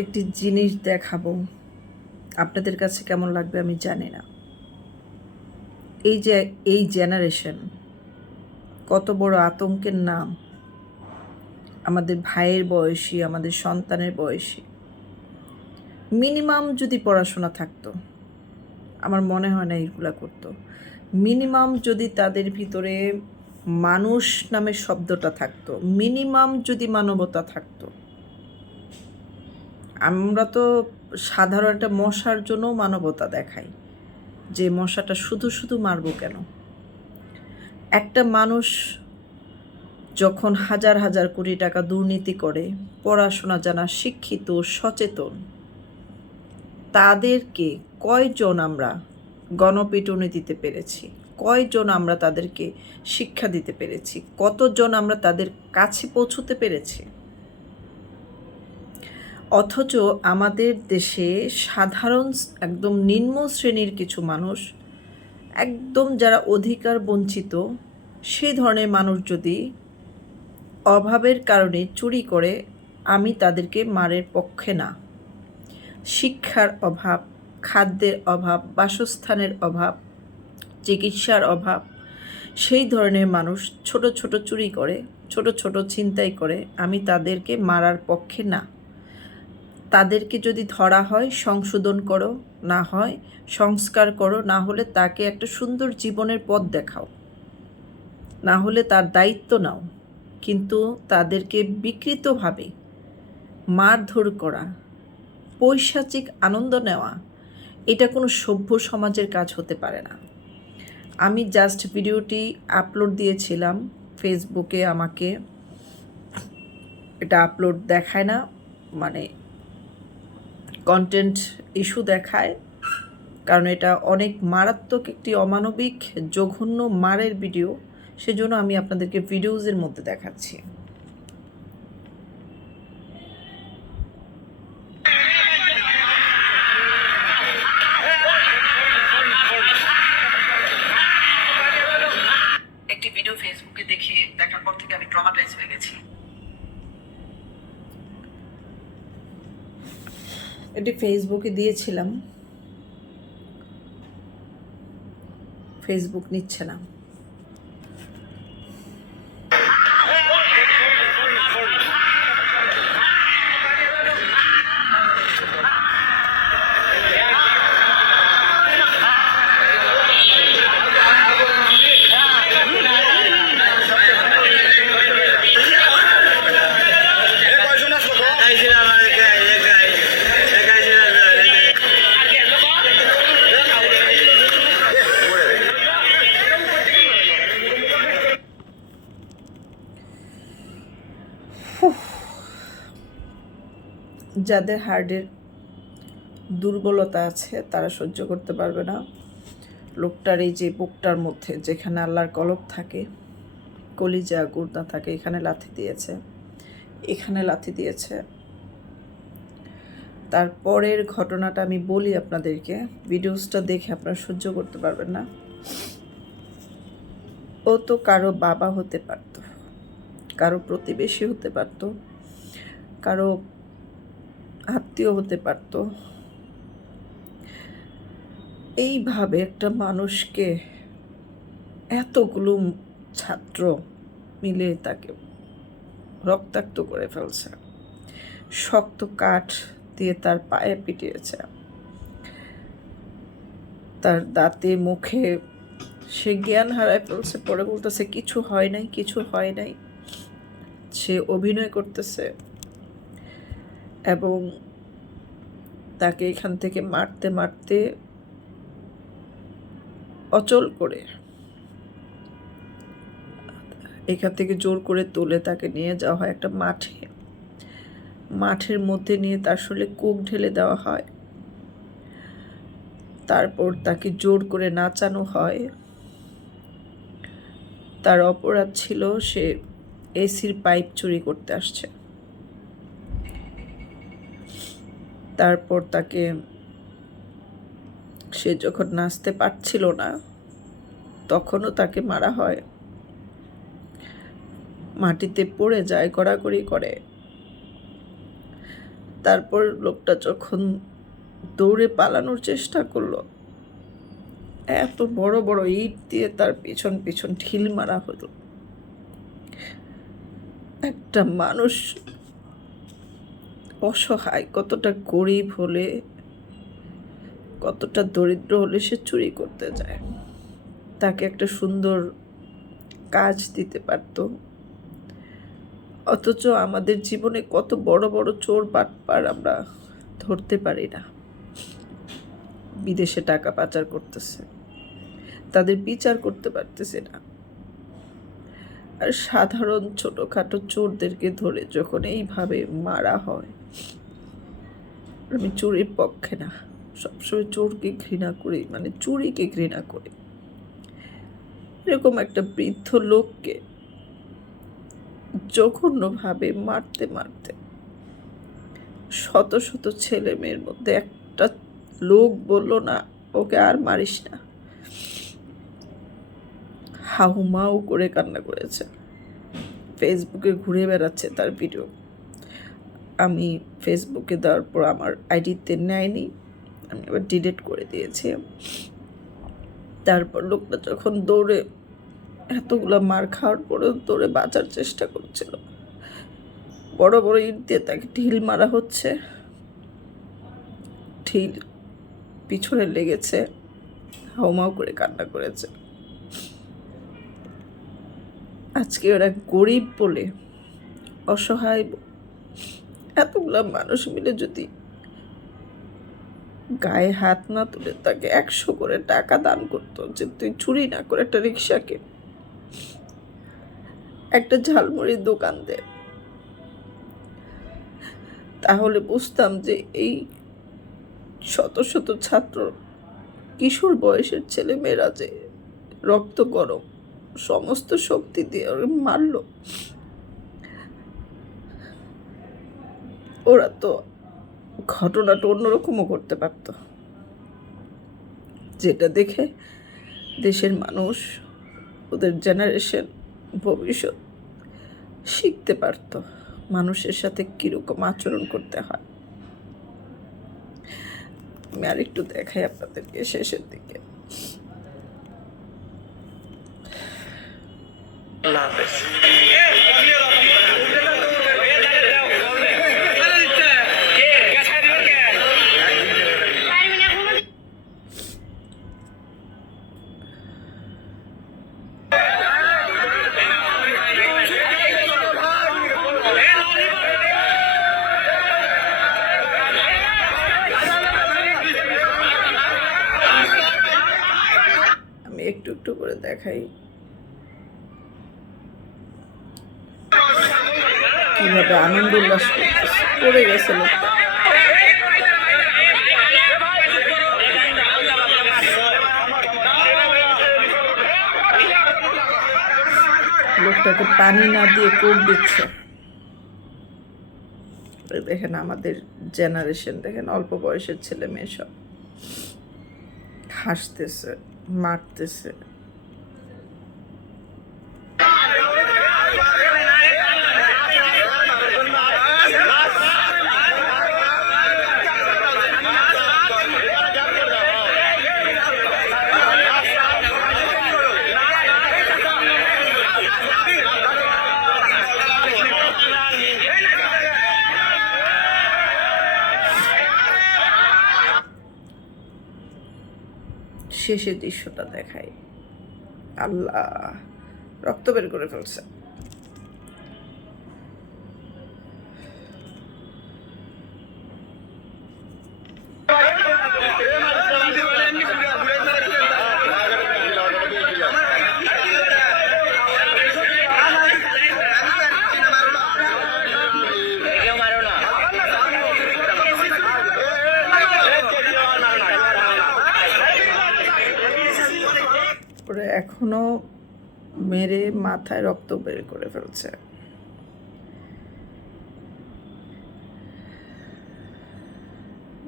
একটি জিনিস দেখাবো, আপনাদের কাছে কেমন লাগবে আমি জানি না। এই যে এই জেনারেশন কত বড় আতঙ্কের নাম, আমাদের ভাইয়ের বয়সী, আমাদের সন্তানের বয়সী। মিনিমাম যদি পড়াশোনা থাকতো, আমার মনে হয় না এইগুলা করতো। মিনিমাম যদি তাদের ভিতরে মানুষ নামের শব্দটা থাকতো, মিনিমাম যদি মানবতা থাকতো। আমরা তো সাধারণ একটা মশার জন্য মানবতা দেখাই, যে মশাটা শুধু শুধু মারবো কেন। একটা মানুষ যখন হাজার হাজার কোটি টাকা দুর্নীতি করে, পড়াশোনা জানা, শিক্ষিত, সচেতন, তাদেরকে কয়জন আমরা গণপিটুনি দিতে পেরেছি? কয়জন আমরা তাদেরকে শিক্ষা দিতে পেরেছি? কতজন আমরা তাদের কাছে পৌঁছতে পেরেছি? অথচ আমাদের দেশে সাধারণ একদম নিম্ন শ্রেণীর কিছু মানুষ, একদম যারা অধিকার বঞ্চিত, সেই ধরনের মানুষ যদি অভাবের কারণে চুরি করে, আমি তাদেরকে মারের পক্ষে না। শিক্ষার অভাব, খাদ্যের অভাব, বাসস্থানের অভাব, চিকিৎসার অভাব, সেই ধরনের মানুষ ছোট ছোট চুরি করে, ছোট ছোট ছিনতাই করে, আমি তাদেরকে মারার পক্ষে না। তাদেরকে যদি ধরা হয় সংশোধন করো, না হয় সংস্কার করো, না হলে তাকে একটা সুন্দর জীবনের পথ দেখাও, না হলে তার দায়িত্ব নাও। কিন্তু তাদেরকে বিকৃতভাবে মারধর করা, পৈশাচিক আনন্দ নেওয়া, এটা কোনো সভ্য সমাজের কাজ হতে পারে না। আমি জাস্ট ভিডিওটি আপলোড দিয়েছিলাম ফেসবুকে। আমাকে এটা আপলোড দেখায় না, মানে কন্টেন্ট ইস্যু দেখায়, কারণ এটা অনেক মারাত্মক একটি অমানবিক জঘন্য মারের ভিডিও। সেজন্য আমি আপনাদেরকে ভিডিওজের মধ্যে দেখাচ্ছি। একটি ভিডিও ফেসবুকে দেখে দেখার পর থেকে আমি ট্রমাটাইজ হয়ে গেছি। এটি ফেসবুকে দিয়েছিলাম, ফেসবুক নিচ্ছে না। যাদের হার্টের দুর্বলতা আছে তারা সহ্য করতে পারবে না। লোকটার এই যে বুকটার মধ্যে যেখানে আল্লাহর কলব থাকে, কলিজা গুর্দা থাকে, এখানে লাথি দিয়েছে, এখানে লাথি দিয়েছে। তারপরের ঘটনাটা আমি বলি আপনাদেরকে, ভিডিওসটা দেখে আপনারা সহ্য করতে পারবেন না। ও তো কারো বাবা হতে পারত, কারো প্রতিবেশী হতে পারত, কারো আত্মীয় হতে পারত। এইভাবে একটা মানুষকে এতগুলো ছাত্র মিলে তাকে রক্তাক্ত করে ফেলছে, শক্ত কাঠ দিয়ে তার পায়ে পিটিয়েছে, তার দাঁতে মুখে সে জ্ঞান হারায় ফেলছে। পরে বলতেছে কিছু হয় নাই, কিছু হয় নাই। সে অভিনয় করতেছে এবং তাকে এখান থেকে মারতে মারতে অচল করে এখান থেকে জোর করে তুলে তাকে নিয়ে যাওয়া হয় একটা মাঠে। মাঠের মধ্যে নিয়ে তার শরীরে কোক ঢেলে দেওয়া হয়, তারপর তাকে জোর করে নাচানো হয়। তার অপরাধ ছিল সে এসির পাইপ চুরি করতে আসছে। তারপর তাকে, সে যখন নাচতে পারছিল না তখনও তাকে মারা হয়, মাটিতে পড়ে যায়, গড়াগড়ি করে। তারপর লোকটা যখন দৌড়ে পালানোর চেষ্টা করলো, এত বড় বড় ইট দিয়ে তার পিছন পিছন ঢিল মারা হলো। একটা মানুষ অসহায়, কতটা গরিব হলে, কতটা দরিদ্র হলে সে চুরি করতে যায়। তাকে একটা সুন্দর কাজ দিতে পারত। অথচ আমাদের জীবনে কত বড় বড় চোর বাটপার আমরা ধরতে পারি না। বিদেশে টাকা পাচার করতেছে, তাদের বিচার করতে পারতেছে না। আর সাধারণ ছোটখাটো চোরদেরকে ধরে যখন এইভাবে মারা হয়, আমি চোরের পক্ষে না, সবসময় চোরকে ঘৃণা করি, মানে চুরিকে ঘৃণা করি। এরকম একটা বৃদ্ধ লোককে জঘন্যভাবে মারতে মারতে শত শত ছেলে মেয়ের মধ্যে একটা লোক বলল না, ওকে আর মারিস না। হাউমাউ করে কান্না করেছে, ফেসবুকে ঘুরে বেড়াচ্ছে তার ভিডিও। আমি ফেসবুকে দেওয়ার পর আমার আইডিতে নেয়নি, আমি আবার ডিলিট করে দিয়েছি। তারপর লোকটা যখন দৌড়ে, এতগুলো মার খাওয়ার পরেও দৌড়ে বাঁচার চেষ্টা করছিল, বড় বড় ইট দিয়ে তাকে ঢিল মারা হচ্ছে, ঢিল পিছনে লেগেছে, হাউমাউ করে কান্না করেছে। আজকে ওরা গরিব বলে, অসহায়, এতগুলা মানুষ মিলে যদি গায়ে হাত না তুলে তাকে 100 করে টাকা দান করতো, যে তুই চুরি না করে একটা রিক্সাকে, একটা ঝালমুড়ির দোকান দে, তাহলে বুঝতাম যে এই শত শত ছাত্র, কিশোর বয়সের ছেলে মেয়েরা যে রক্ত গরম সমস্ত শক্তি দিয়ে ওরা মারলো, ওরা তো ঘটনাটা অন্যরকমও করতে পারত, যেটা দেখে দেশের মানুষ, ওদের জেনারেশন, ভবিষ্যৎ শিখতে পারত মানুষের সাথে কিরকম আচরণ করতে হয়। আমি আরেকটু দেখাই আপনাদেরকে শেষের দিকে। আমি একটু একটু করে দেখাই কিভাবে আনন্দ উল্লাস করতেছে। পড়ে গেছে লোকটা, লোকটাকে পানি না দিয়ে কোক দিচ্ছে। দেখেন আমাদের জেনারেশন, দেখেন অল্প বয়সের ছেলে মেয়ে সব হাসতেছে, মারতেছে। শেষের দৃশ্যটা দেখাই, আল্লাহ, রক্ত বের করে ফেলছে। এখনো মেরে মাথায় রক্ত বের করে ফেলছে।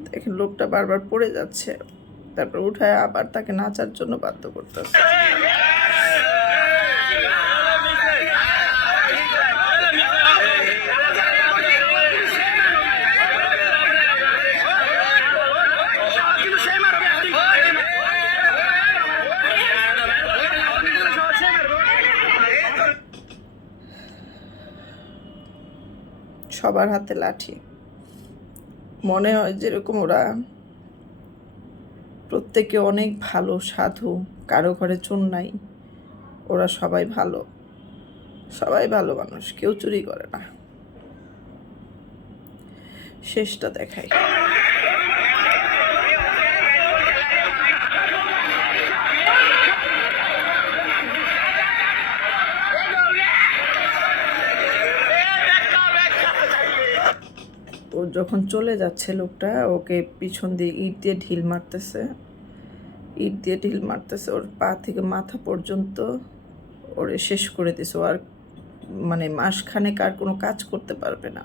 দেখেন লোকটা বারবার পড়ে যাচ্ছে, তারপর উঠায় আবার তাকে নাচার জন্য বাধ্য করতেছে। সবার হাতে লাঠি। মনে হয় যেরকম ওরা প্রত্যেকে অনেক ভালো সাধু, কারো ঘরে চোর নাই, ওরা সবাই ভালো, সবাই ভালো মানুষ, কেউ চুরি করে না। শেষটা দেখাই। ও যখন চলে যাচ্ছে লোকটা, ওকে পিছন দিয়ে ইট দিয়ে ঢিল মারতেছে, ওর পা থেকে মাথা পর্যন্ত ওরে শেষ করে দিছে। ও আর মানে মাসখানেক আর কোনো কাজ করতে পারবে না।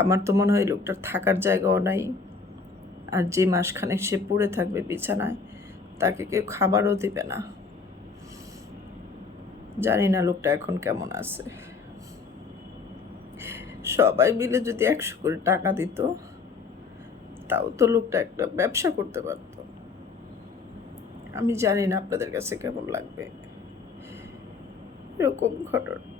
আমার তো মনে হয় লোকটার থাকার জায়গাও নাই, আর যে মাসখানেক সে পড়ে থাকবে বিছানায়, তাকে কেউ খাবারও দিবে না। জানি না লোকটা এখন কেমন আছে। সবাই মিলে যদি 100 করে টাকা দিত, তাও তো লোকটা একটা ব্যবসা করতে পারত। আমি জানি না আপনাদের কাছে কেমন লাগবে এরকম ঘটনা।